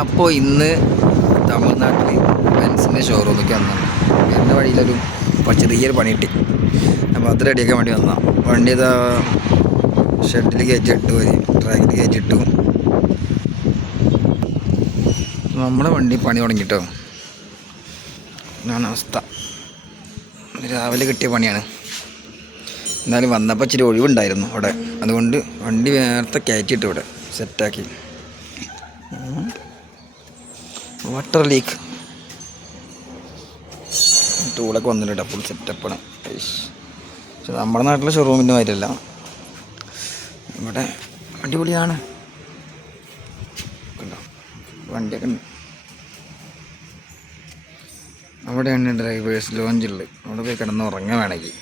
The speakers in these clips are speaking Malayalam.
അപ്പോൾ ഇന്ന് തമിഴ്നാട്ടിൽ ബെൻസിൻ്റെ ഷോറൂമിലേക്ക് വന്നതാണ്. വരുന്ന വഴിയിലൊരു ചെറിയൊരു പണി കിട്ടി. അപ്പോൾ അത് റെഡിയാക്കാൻ വേണ്ടി വന്നതാണ്. വണ്ടി ഇതാ ഷെഡിൽ കയറ്റിയിട്ടു, ട്രാക്കിൽ കയറ്റിയിട്ടു. നമ്മുടെ വണ്ടി പണി തുടങ്ങിട്ടോ. ഇതാണ് അവസ്ഥ. രാവിലെ കിട്ടിയ പണിയാണ്. എന്നാലും വന്നപ്പോൾ ഇച്ചിരി ഒഴിവുണ്ടായിരുന്നു അവിടെ, അതുകൊണ്ട് വണ്ടി നേരത്തെ കയറ്റിയിട്ട് ഇവിടെ സെറ്റാക്കി. വാട്ടർ ലീക്ക് ടൂളൊക്കെ വന്നിട്ടുണ്ട്, ഫുൾ സെറ്റപ്പാണ്. പക്ഷെ നമ്മുടെ നാട്ടിലെ ഷോറൂമിൻ്റെ മാതിരിയല്ല, ഇവിടെ അടിപൊളിയാണ്. വണ്ടിയൊക്കെ ഉണ്ട്. അവിടെയാണ് ഡ്രൈവേഴ്സ് ലോഞ്ചുള്ളത്. അവിടെ പോയി കിടന്ന് ഉറങ്ങാൻ വേണമെങ്കിൽ.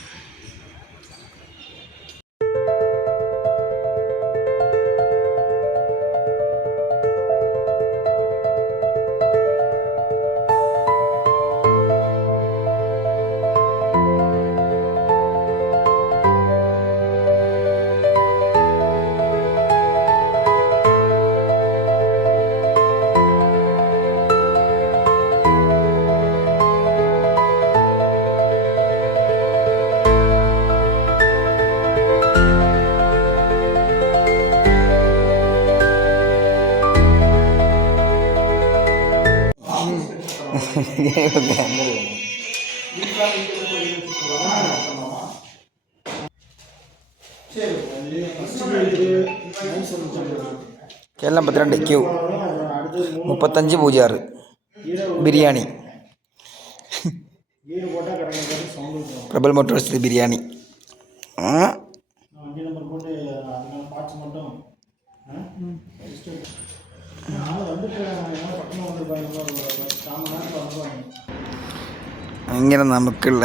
കേരളം 52 ക്യൂ 3506 ബിരിയാണി. പ്രബൽ മോട്ടോഴ്സിൽ ബിരിയാണി. അങ്ങനെ നമുക്കുള്ള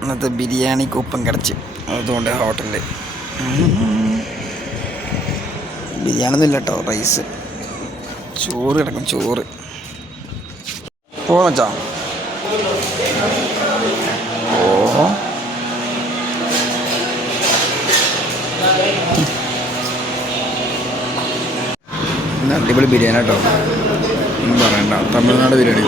ഇന്നത്തെ ബിരിയാണി കൂപ്പൺ കിടച്ച്. അതുകൊണ്ട് ഹോട്ടലിൽ ബിരിയാണി ഒന്നും ഇല്ല കേട്ടോ, റൈസ്, ചോറ് കിടക്കും. ചോറ് പോകാൻ വെച്ചാ. ഓഹോ, അടിപൊളി ബിരിയാണി കേട്ടോ, ഒന്നും പറയണ്ട. തമിഴ്നാട് ബിരിയാണി.